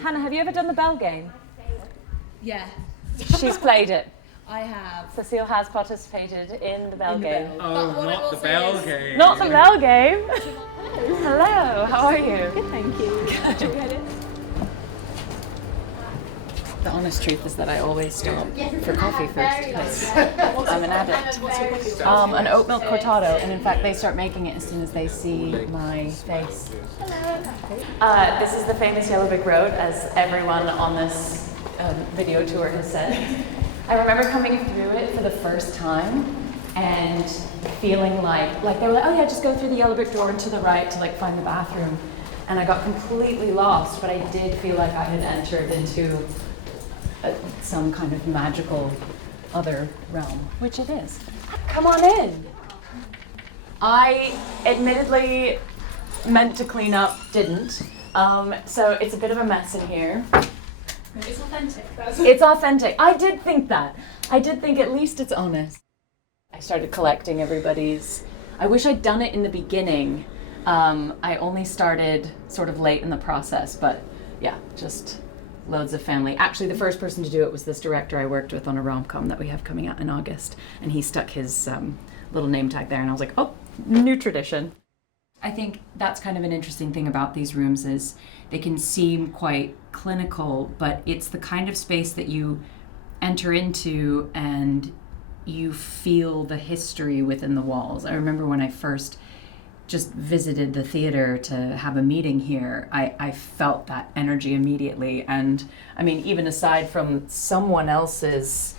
Hannah, have you ever done the bell game? Yeah, She's played it. I have. Cecile has participated in the bell game. Oh, not the bell game. Not the bell game. Hello, how are you? Good, thank you. The honest truth is that I always stop for coffee first because I'm an addict. An oat milk cortado, and in fact they start making it as soon as they see my face. This is the famous Yellow Brick Road, as everyone on this video tour has said. I remember coming through it for the first time and feeling like they were like, oh yeah, just go through the yellow brick door and to the right to like find the bathroom. And I got completely lost, but I did feel like I had entered into some kind of magical other realm, which it is. Come on in. I admittedly meant to clean up, didn't. So it's a bit of a mess in here. It's authentic. It's authentic. I did think that. I did think at least it's honest. I started collecting everybody's. I wish I'd done it in the beginning. I only started sort of late in the process, but yeah, just loads of family. Actually, the first person to do it was this director I worked with on a rom-com that we have coming out in August, and he stuck his little name tag there, and I was like, oh, new tradition. I think that's kind of an interesting thing about these rooms is they can seem quite clinical, but it's the kind of space that you enter into and you feel the history within the walls. I remember when I first just visited the theater to have a meeting here, I felt that energy immediately. And I mean, even aside from someone else's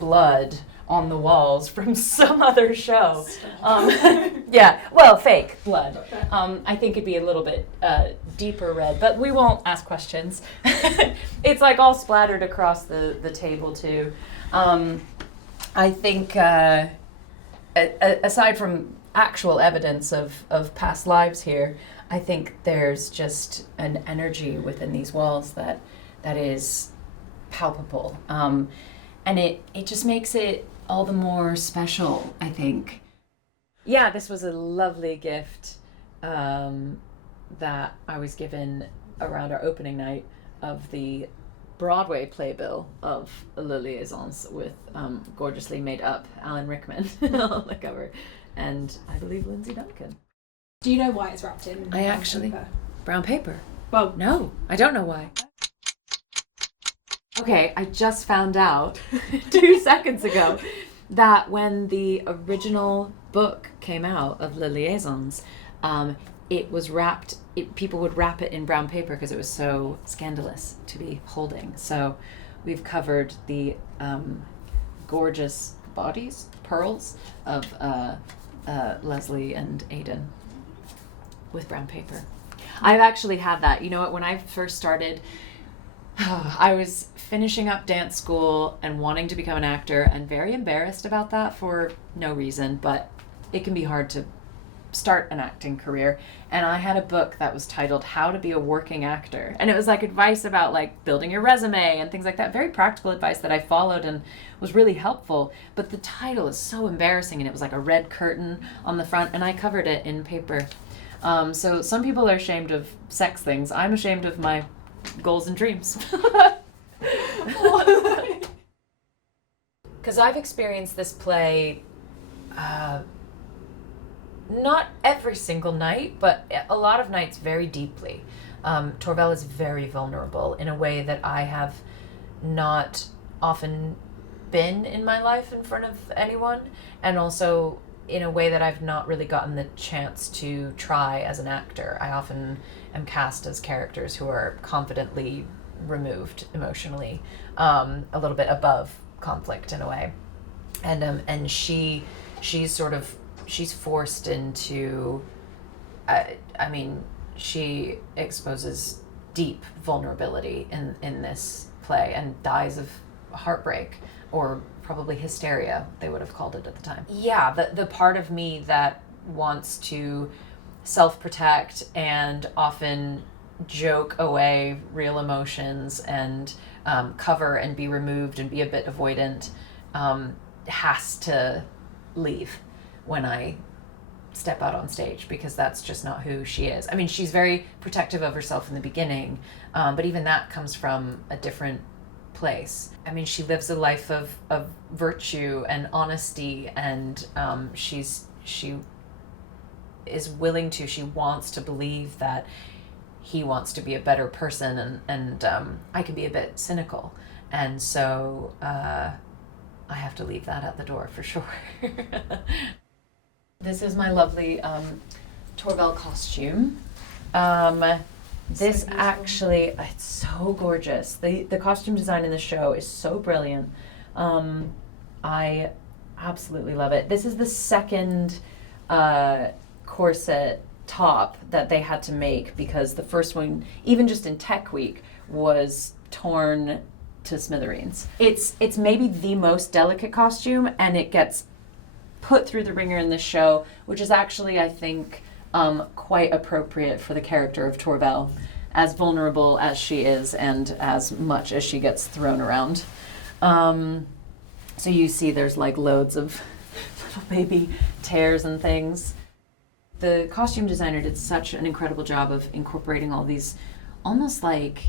blood on the walls from some other show. Yeah, well, fake blood. I think it'd be a little bit deeper red, but we won't ask questions. It's like all splattered across the table too. I think aside from actual evidence of past lives here, I think there's just an energy within these walls that is palpable. And it just makes it all the more special, I think. Yeah, this was a lovely gift that I was given around our opening night of the Broadway playbill of Les Liaisons with gorgeously made up Alan Rickman on the cover, and I believe Lindsay Duncan. Do you know why it's wrapped in brown paper? Brown paper? Well, no, I don't know why. Okay, I just found out 2 seconds ago that when the original book came out of Les Liaisons, it was wrapped, people would wrap it in brown paper because it was so scandalous to be holding. So we've covered the gorgeous bodies, pearls of Lesley and Aidan with brown paper. I've actually had that. You know what, when I first started, I was finishing up dance school and wanting to become an actor and very embarrassed about that for no reason, but it can be hard to start an acting career. And I had a book that was titled How to Be a Working Actor. And it was like advice about like building your resume and things like that. Very practical advice that I followed and was really helpful. But the title is so embarrassing, and it was like a red curtain on the front, and I covered it in paper. So some people are ashamed of sex things. I'm ashamed of my goals and dreams. Because I've experienced this play not every single night, but a lot of nights very deeply. Tourvel is very vulnerable in a way that I have not often been in my life in front of anyone, and also in a way that I've not really gotten the chance to try as an actor. I often am cast as characters who are confidently removed emotionally, a little bit above conflict in a way. And she's forced into, I mean, she exposes deep vulnerability in this play and dies of heartbreak, or probably hysteria, they would have called it at the time. Yeah, the part of me that wants to self-protect and often joke away real emotions and cover and be removed and be a bit avoidant has to leave when I step out on stage, because that's just not who she is. I mean, she's very protective of herself in the beginning, but even that comes from a different place. I mean, she lives a life of virtue and honesty, and she is willing to, she wants to believe that he wants to be a better person, and I can be a bit cynical, and so I have to leave that at the door for sure. This is my lovely Tourvel costume. This actually, it's so gorgeous. The costume design in the show is so brilliant. I absolutely love it. This is the second corset top that they had to make, because the first one, even just in Tech Week, was torn to smithereens. It's maybe the most delicate costume, and it gets put through the ringer in this show, which is actually, I think, quite appropriate for the character of Tourvel, as vulnerable as she is and as much as she gets thrown around. So you see there's like loads of little baby tears and things. The costume designer did such an incredible job of incorporating all these, almost like,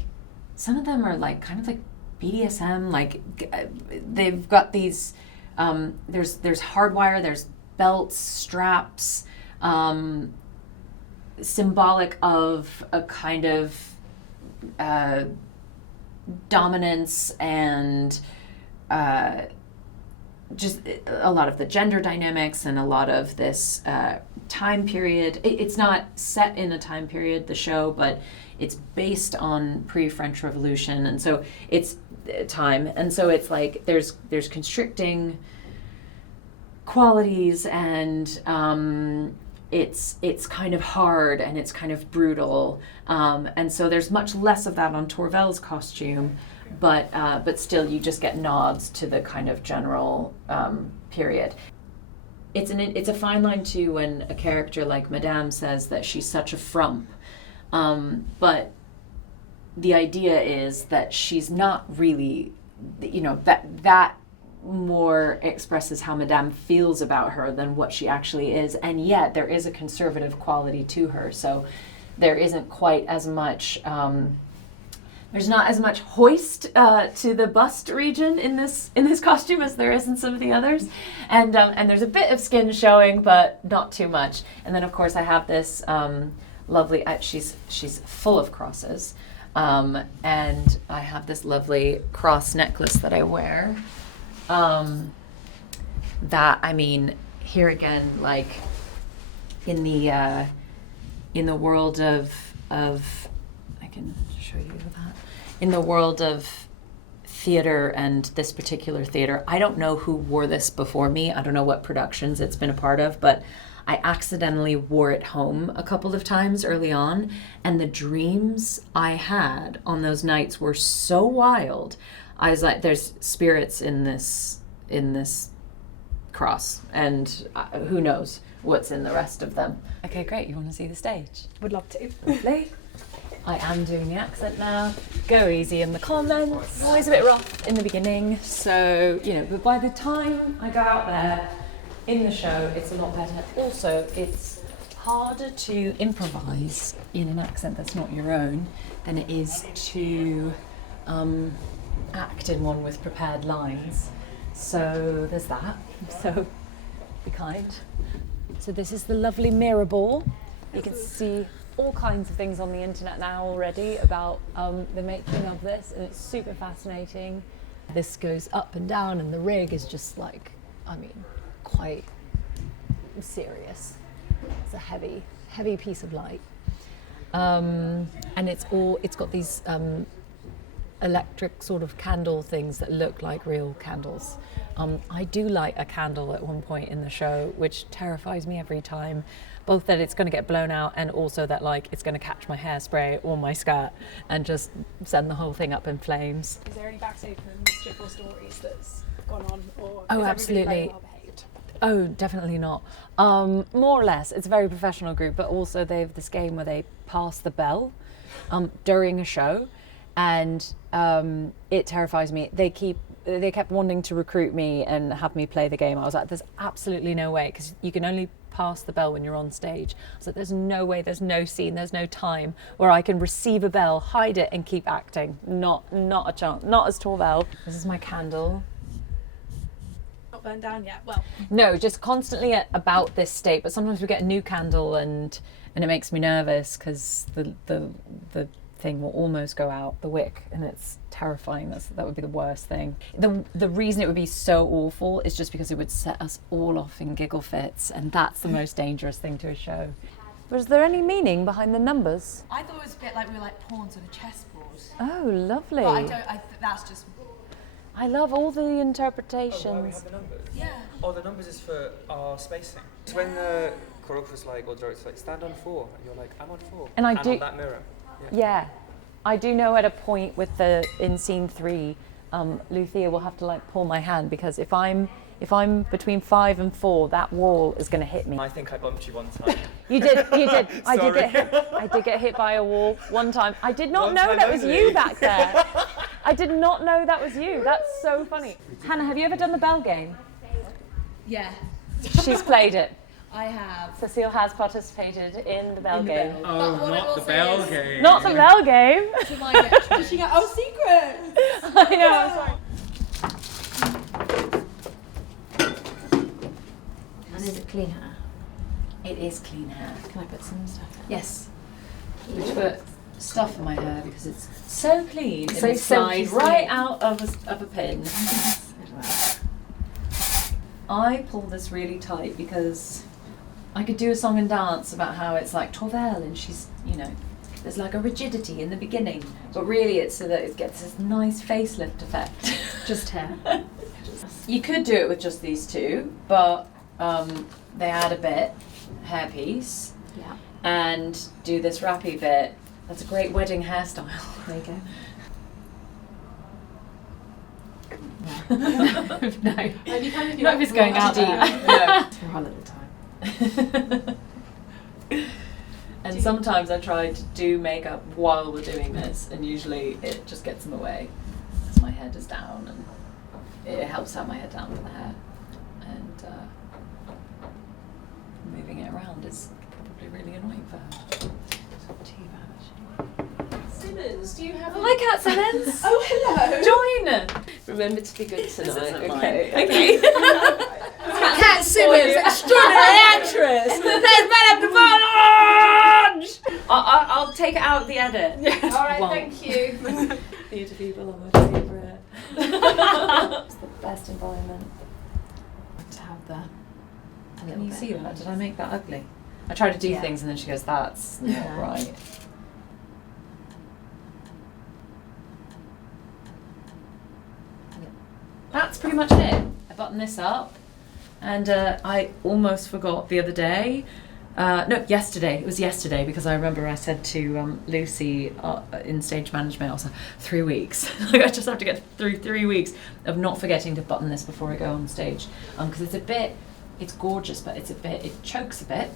some of them are like kind of like BDSM, like they've got these, there's hardwire, there's belts, straps, symbolic of a kind of dominance and just a lot of the gender dynamics and a lot of this time period. It's not set in a time period, the show, but it's based on pre-French Revolution, and so it's time, and so it's like there's constricting qualities, and it's kind of hard and it's kind of brutal, and so there's much less of that on Tourvel's costume, but still you just get nods to the kind of general period. It's a fine line too when a character like Madame says that she's such a frump, but the idea is that she's not really, that more expresses how Madame feels about her than what she actually is, and yet there is a conservative quality to her, so there isn't quite as much there's not as much hoist to the bust region in this costume as there is in some of the others, and there's a bit of skin showing, but not too much. And then of course I have this lovely, she's full of crosses, and I have this lovely cross necklace that I wear. That, I mean, here again, like in the world of I can show you that, in the world of theater and this particular theater, I don't know who wore this before me. I don't know what productions it's been a part of, but I accidentally wore it home a couple of times early on, and the dreams I had on those nights were so wild. I was like, there's spirits in this cross, and who knows what's in the rest of them. Okay, great. You want to see the stage? Would love to. Lovely. I am doing the accent now. Go easy in the comments. Always a bit rough in the beginning. So, but by the time I go out there in the show, it's a lot better. Also, it's harder to improvise in an accent that's not your own than it is to act in one with prepared lines. So there's that. So be kind. So this is the lovely mirror ball. You can see all kinds of things on the internet now already about the making of this, and it's super fascinating. This goes up and down, and the rig is just like, quite serious. It's a heavy piece of light, and it's got these electric sort of candle things that look like real candles. I do light a candle at one point in the show, which terrifies me every time, both that it's going to get blown out and also that it's going to catch my hairspray or my skirt and just send the whole thing up in flames. Is there any backstage mischief or stories that's gone on, or oh, is absolutely. everybody very well behaved? Oh, definitely not. More or less, it's a very professional group, but also they have this game where they pass the bell during a show, and it terrifies me. They kept wanting to recruit me and have me play the game. I was like, there's absolutely no way, because you can only past the bell when you're on stage. So there's no way, there's no scene, there's no time where I can receive a bell, hide it and keep acting. Not a chance, not as Tourvel. This is my candle. Not burned down yet. Well, No, just constantly at about this state, but sometimes we get a new candle and it makes me nervous because the thing will almost go out, the wick, and it's terrifying. That would be the worst thing. The reason it would be so awful is just because it would set us all off in giggle fits, and that's the most dangerous thing to a show. Was there any meaning behind the numbers? I thought it was a bit like we were like pawns on a chessboard. Oh, lovely. But that's just... I love all the Oh, why we interpretations. have the numbers? Yeah. Oh, the numbers is for our spacing. It's when the choreographer's like, or the director's like, stand on 4, and you're like, I'm on 4. And I do- on that mirror. Yeah, I do know at a point with in scene 3, Luthia will have to like pull my hand because if I'm between 5 and 4, that wall is going to hit me. I think I bumped you one time. You did. I Sorry. did get hit by a wall one time. I did not One know time that was only. you back there. I did not know that was you. That's so funny. Hannah, have you ever done the bell game? Yeah, She's played it. I have. Cecile has participated in the bell game. Oh, But what I not will the say bell is- game. Not the bell game. To my detriment. She got, oh, secret! I know. Sorry. And is it clean hair? It is clean hair. Can I put some stuff in? Yes. Which put stuff in my hair because it's so clean. So It will slide silky right smooth. out of a pin. I pull this really tight because I could do a song and dance about how it's like Tourvel and she's, there's like a rigidity in the beginning, but really it's so that it gets this nice facelift effect. Just hair. You could do it with just these two, but they add a bit, hairpiece, Yeah. and do this wrappy bit. That's a great wedding hairstyle. There you go. No. and you kind of Not if it's going out deep. No. For holiday time. And sometimes I try to do makeup while we're doing this, and usually it just gets in the way because my head is down, and it helps have my head down for the hair. And moving it around is probably really annoying for her. It's not too bad, actually. Simmons, do you have a... Hi, Cat Simmons. Oh, hello. Join. Remember to be good tonight. Okay. Okay. Cat Simmons, extraordinary actress. There's Madame de Tourvel. I'll take it out of the edit. All right, Well. thank you. Theatre people are my favourite. It's the best environment. To have a little Can you bit. see that? Did I make that ugly? I try to do Yeah. things and then she goes, that's not Yeah. right. That's pretty much it. I button this up, and I almost forgot the other day. No, yesterday. It was yesterday because I remember I said to Lucy in stage management, also 3 weeks. Like, I just have to get through 3 weeks of not forgetting to button this before I go on stage, because it's gorgeous, but it chokes a bit.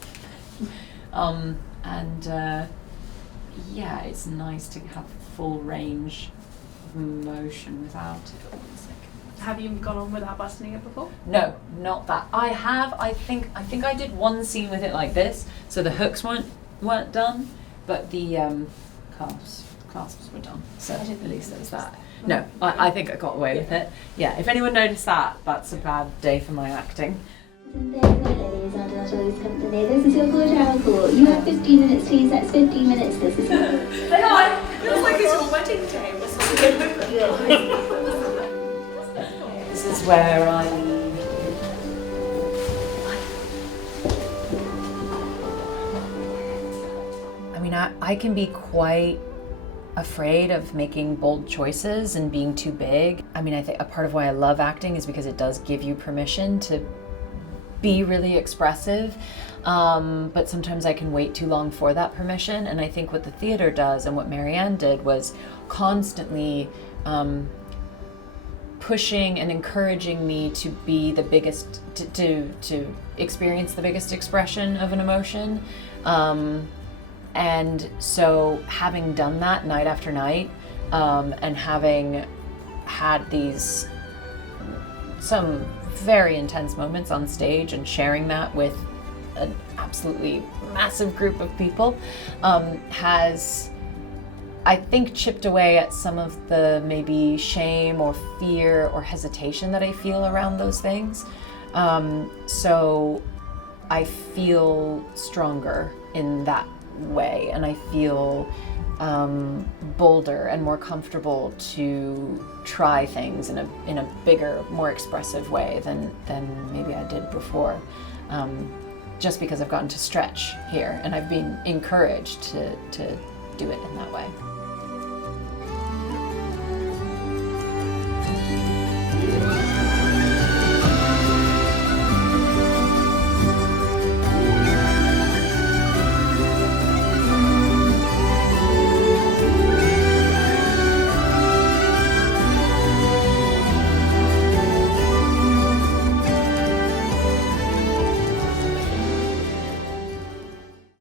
Yeah, it's nice to have full range of motion without it. Have you gone on without buttoning it before? No, not that. I think I did one scene with it like this, so the hooks weren't done, but the clasps were done. So at least there was that. No, I think I got away with it. Yeah, if anyone noticed that, that's a bad day for my acting. Les Liaisons Dangereuses company. This is your call travel call. You have 15 minutes, please. That's 15 minutes. This is Feels like it's your wedding day or something. This is where I can be quite afraid of making bold choices and being too big. I think a part of why I love acting is because it does give you permission to be really expressive, but sometimes I can wait too long for that permission, and I think what the theater does and what Marianne did was constantly pushing and encouraging me to be the biggest, to experience the biggest expression of an emotion. And so having done that night after night, and having had some very intense moments on stage and sharing that with an absolutely massive group of people, has, I think, chipped away at some of the maybe shame or fear or hesitation that I feel around those things. So I feel stronger in that way, and I feel bolder and more comfortable to try things in a bigger, more expressive way than maybe I did before. Just because I've gotten to stretch here, and I've been encouraged to do it in that way.